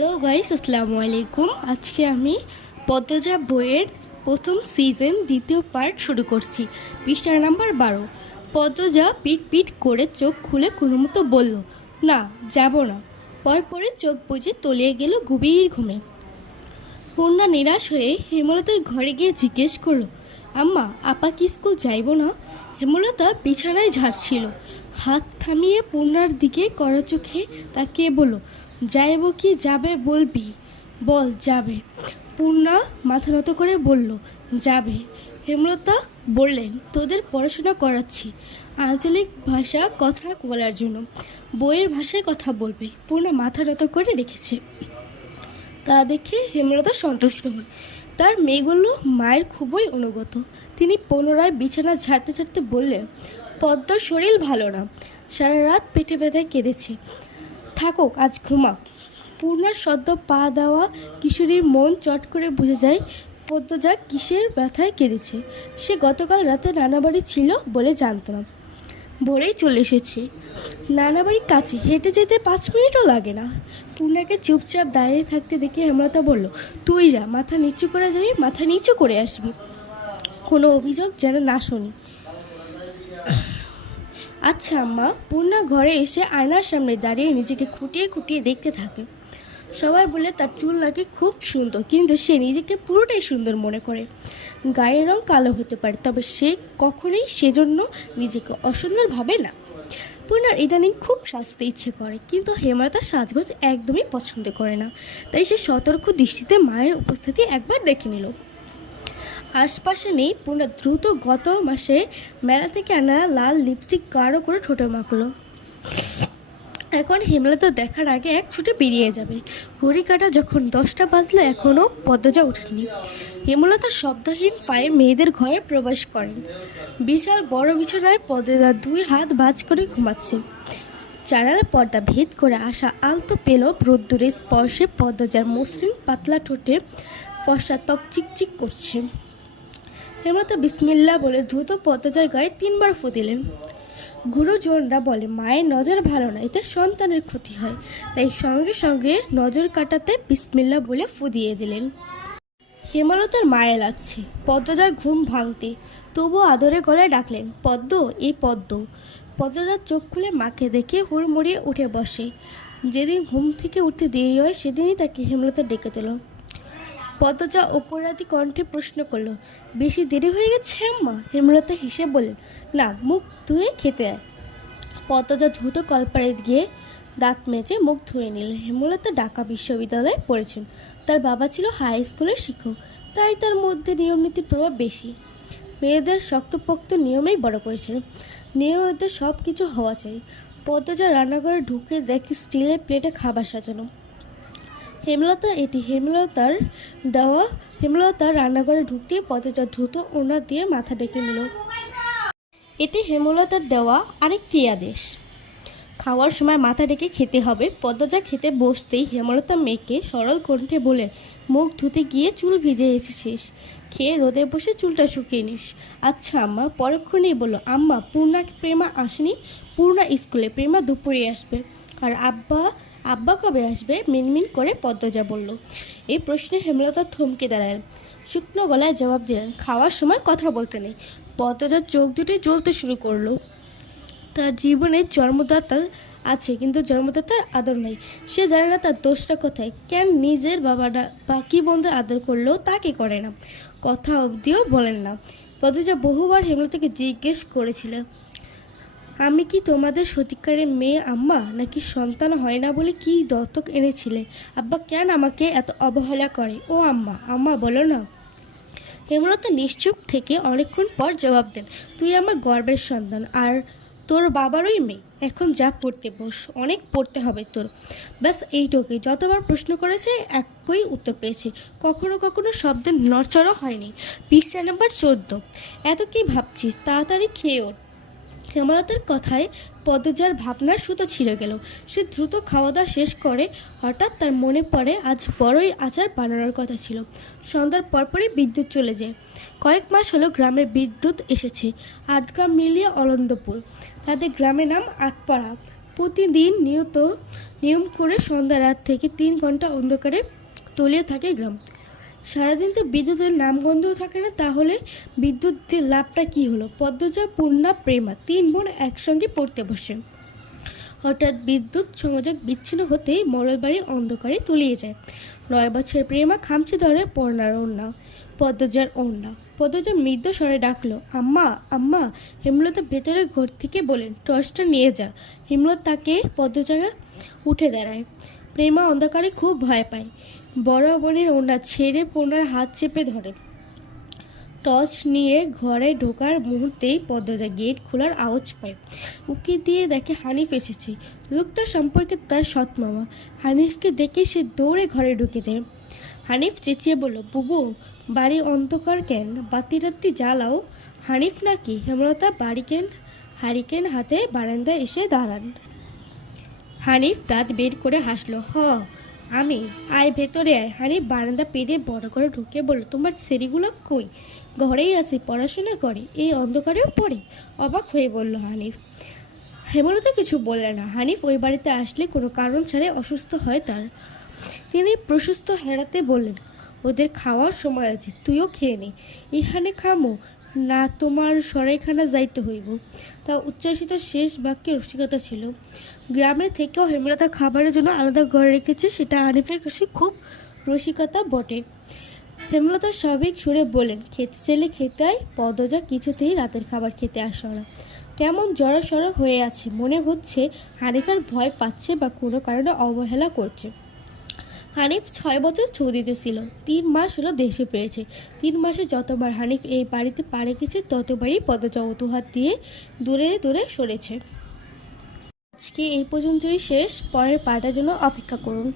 Hello guys, আসসালামু আলাইকুম। আজকে আমি পদ্মজা বইয়ের প্রথম সিজন দ্বিতীয় পার্ট শুরু করছি। পৃষ্ঠা নাম্বার 12। পদ্মজা পিট পিট করে চোখ খুলে কোনোমতো বলল, না যাব না। পরপরে চোখ বুজে তলিয়ে গেল গভীর ঘুমে। পূর্ণা নিরাশ হয়ে হেমলতার ঘরে গিয়ে জিজ্ঞেস করলো, আম্মা আপা কি স্কুল যাইব না? হেমলতা বিছানায় ঝাড়ছিল, হাত থামিয়ে পূর্ণার দিকে কড়া চোখে তাকিয়ে বলল, যাইব কি যাবে বলবি? বল যাবে। পূর্ণা মাথা নত করে বলল, যাবে। হেমলতা বললেন, তোদের পড়াশোনা করাচ্ছি, আঞ্চলিক ভাষা কথা বলার জন্য বইয়ের ভাষায় কথা বলবে। পূর্ণা মাথা নত করে রেখেছে। তা দেখে হেমলতা সন্তুষ্ট হন। তার মেয়েগুলো মায়ের খুবই অনুগত। তিনি পুনরায় বিছানা ঝাড়তে ঝাড়তে বললেন, পদ্মর শরীর ভালো না, সারা রাত পেটে ব্যথায় কেঁদেছে, থাকুক আজ ঘুমা। পূর্ণার সদ্য পা দেওয়া কিশোরীর মন চট করে বুঝে যায় পদ্মজা কিসের ব্যথায় কেঁদেছে। সে গতকাল রাতে নানাবাড়ি ছিল বলে জানত না, ভোরেই চলে এসেছে। নানাবাড়ির কাছে হেঁটে যেতে 5 মিনিটও লাগে না। পূর্ণাকে চুপচাপ দাঁড়িয়ে থাকতে দেখে হেমলতা বলল, তুই যা, মাথা নিচু করে যাবি, মাথা নিচু করে আসবি, কোনো অভিযোগ যেন না শুনি। আচ্ছা আম্মা। পূর্ণা ঘরে এসে আয়নার সামনে দাঁড়িয়ে নিজেকে খুঁটিয়ে খুঁটিয়ে দেখতে থাকে। সবাই বলে তার চুল নাকি খুব সুন্দর, কিন্তু সে নিজেকে পুরোটাই সুন্দর মনে করে। গায়ের রং কালো হতে পারে, তবে সে কখনোই সেজন্য নিজেকে অসুন্দর ভাবে না। পূর্ণার ইদানিং খুব সাজতে ইচ্ছে করে, কিন্তু হেমলতা সাজগোজ একদমই পছন্দ করে না। তাই সে সতর্ক দৃষ্টিতে মায়ের উপস্থিতি একবার দেখে নিল। আশপাশে নেই। পূর্ণা দ্রুত গত মাসে মেলা থেকে আনা লাল লিপস্টিক গাঢ় করে ঠোঁটে মাখল। এখন হেমলতা দেখার আগে এক ছুটে বেরিয়ে যাবে। ঘড়ি কাটা যখন 10টা বাজলো, এখনও পদ্মজা ওঠেনি। হেমলতা শব্দহীন পায়ে মেয়েদের ঘরে প্রবেশ করেন। বিশাল বড় বিছানায় পদ্মজা 2 হাত ভাঁজ করে ঘুমাচ্ছে। জানালার পর্দা ভেদ করে আসা আলতো পেল রোদ্দুরের স্পর্শে পদ্মজার মসৃণ পাতলা ঠোঁটে ফর্সা ত্বক চিকচিক করছে। হেমলতা বিসমিল্লাহ বলে দ্রুত পদ্মজার গায়ে 3 বার ফু দিলেন। গুরুজনরা বলে, মায়ের নজর ভালো না, এতে সন্তানের ক্ষতি হয়। তাই সঙ্গে সঙ্গে নজর কাটাতে বিসমিল্লাহ বলে ফু দিয়ে দিলেন। হেমলতার মায়ে লাগছে পদ্মজার ঘুম ভাঙতে, তবুও আদরে গলায় ডাকলেন, পদ্ম, এই পদ্ম। পদ্মজার চোখ খুলে মাকে দেখে হুড়মুড়িয়ে উঠে বসে। যেদিন ঘুম থেকে উঠতে দেরি হয় সেদিনই তাকে হেমলতা ডেকে তোল। পদ্মজা অপরাধী কণ্ঠে প্রশ্ন করল, বেশি দেরি হয়ে গেছে আম্মা? হেমলতা হেসে বললেন, না, মুখ ধুয়ে খেতে আয়। পদ্মজা দ্রুত কলপাড়ে গিয়ে দাঁত মেজে মুখ ধুয়ে নিল। হেমলতা ঢাকা বিশ্ববিদ্যালয়ে পড়েছেন। তার বাবা ছিল হাই স্কুলের শিক্ষক, তাই তার মধ্যে নিয়মনীতির প্রভাব বেশি। মেয়েদের শক্তপোক্ত নিয়মেই বড় করেছেন। নিয়মের মধ্যে সব কিছু হওয়া চাই। পদ্মজা রান্নাঘরে ঢুকে দেখে স্টিলের প্লেটে খাবার সাজানো। হেমলতার রান্নাঘরে ঢুকতেই পদ্মজা দ্রুত ওড়না দিয়ে মাথা ঢেকে নিল। এটি হেমলতার দেওয়া আরেকটি আদেশ, খাওয়ার সময় মাথা ঢেকে খেতে হবে। পদ্মজা খেতে বসতেই হেমলতা মেয়েকে সরল কণ্ঠে বলে, মুখ ধুতে গিয়ে চুল ভিজে এসেছিস, খেয়ে রোদে বসে চুলটা শুকিয়ে নিস। আচ্ছা আম্মা। পরক্ষণেই বলল, আম্মা, প্রেমা আসেনি? পূর্ণা স্কুলে, প্রেমা দুপুরে আসবে। আর আব্বা কবে আসবে? মিনমিন করে পদ্মজা বলল। এই প্রশ্নে হেমলতা থমকে দাঁড়ালেন, শুকনো গলায় জবাব দিলেন, খাওয়ার সময় কথা বলতে নেই। পদ্মজার চোখ দুটি জ্বলতে শুরু করলো। তার জীবনে জন্মদাতা আছে, কিন্তু জন্মদাতার আদর নাই। সে জানে না তার দোষটা কোথায়, কেন নিজের বাবারা বাকি বন্ধুর আদর করলেও তাকে করে না, কথা অবধিও বলেন না। পদ্মজা বহুবার হেমলতাকে জিজ্ঞেস করেছিল, আমি কি তোমাদের সত্যিকারের মেয়ে আম্মা, নাকি সন্তান হয় না বলে কি দত্তক এনেছিলে? আব্বা কেন আমাকে এত অবহেলা করে? ও আম্মা, আম্মা বলো না। হেমলতা নিশ্চুপ থেকে অনেকক্ষণ পর জবাব দেন, তুই আমার গর্বের সন্তান, আর তোর বাবারই মেয়ে। এখন যা পড়তে বস, অনেক পড়তে হবে তোর। ব্যাস এইটুকুই। যতবার প্রশ্ন করেছে একই উত্তর পেয়েছে, কখনো কখনো শব্দের নড়চড়ও হয়নি। পৃষ্ঠা নাম্বার 14। এত কি ভাবছিস, তাড়াতাড়ি খেয়ে ওঠ। হেমলতার কথায় পদ্মজার ভাবনার সুতো ছিঁড়ে গেল। সে দ্রুত খাওয়া দাওয়া শেষ করে। হঠাৎ তার মনে পড়ে আজ বড়ই আচার বানানোর কথা ছিল। সন্ধ্যার পরপরই বিদ্যুৎ চলে যায়। কয়েক মাস হলো গ্রামে বিদ্যুৎ এসেছে। 8 গ্রাম মিলিয়ে অলন্দপুর। তাদের গ্রামের নাম আটপাড়া। প্রতিদিন নিয়ম করে সন্ধ্যা রাত থেকে 3 ঘন্টা অন্ধকারে তলিয়ে থাকে গ্রাম। সারাদিন তো বিদ্যুতের নামগন্ধও থাকে না, তাহলে বিদ্যুতের লাভটা কি হলো? পদ্মজা, পূর্ণা, প্রেমা 3 বোন একসঙ্গে পড়তে বসে। হঠাৎ বিদ্যুৎ সংযোগ বিচ্ছিন্ন হতেই মরলবাড়ি অন্ধকারে তলিয়ে যায়। 9 বছরের প্রেমা খামচে ধরে পড়নার ওড়না, পদ্মজার ওড়না। পদ্মজা মৃদু স্বরে ডাকলো, আম্মা আম্মা। হেমলতা ভেতরে ঘর থেকে বলেন, টর্চটা নিয়ে যা। হেমলতা তাকে পদ্মজা উঠে দাঁড়ায়। প্রেমা অন্ধকারে খুব ভয় পায়। বড় বোনের ওড়না ছেড়ে পূর্ণার হাত চেপে ধরে। টর্চ নিয়ে ঘরে ঢোকার মুহূর্তেই পদ্মজা গেট খোলার আওয়াজ পায়। উকি দিয়ে দেখে হানিফ এসেছে। লোকটা সম্পর্কে তার সৎ মামা। হানিফকে দেখে সে দৌড়ে ঘরে ঢুকে যায়। হানিফ চেঁচিয়ে বলল, বুবু, বাড়ি অন্ধকার কেন? বাতি রাত্তি জ্বালাও। হানিফ নাকি? হেমলতা হারিকেন হাতে বারান্দায় এসে দাঁড়ান। হানিফ দাঁত বের করে হাসলো, আমি। আয় ভেতরে আয়। হানিফ বারান্দা পেরিয়ে বড় করে ঢুকে বলল, তোমার ছেলেগুলো কই? ঘরেই আছে, পড়াশোনা করে, এই অন্ধকারেও পড়ে। অবাক হয়ে বলল হানিফ। হেমলতা কিছু বললে না। হানিফ ওই বাড়িতে আসলে কোনো কারণ ছাড়াই অসুস্থ হয় তার। তিনি প্রশস্ত হেরাতে বললেন, ওদের খাওয়ার সময় আছে, তুইও খেয়ে নে। ইহানে খামো না, তোমার সরাইখানা যাইতে হইব। তা উচ্ছ্বাসিত শেষ বাক্যে রসিকতা ছিল। গ্রামে থেকেও হেমলতা খাবারের জন্য আলাদা ঘর রেখেছে, সেটা হানিফের কাছে খুব রসিকতা বটে। হেমলতা স্বাভাবিক সুরে বলেন, খেতে চাইলে খেতে আয়। পদ্মজা কিছুতেই রাতের খাবার খেতে আসে না। কেমন জড়সড় হয়ে আছে, মনে হচ্ছে হানিফের ভয় পাচ্ছে বা কোনো কারণে অবহেলা করছে। হানিফ 6 বছর সৌদিতে ছিল। 3 মাস হলো দেশে ফিরেছে। 3 মাসে যতবার হানিফ এই বাড়িতে পা রেখেছে ততবারই পদ্মজা অতুহাত দিয়ে দূরে দূরে সরেছে। আজকে এই পর্যন্তই শেষ। পরের পার্টের জন্য অপেক্ষা করুন।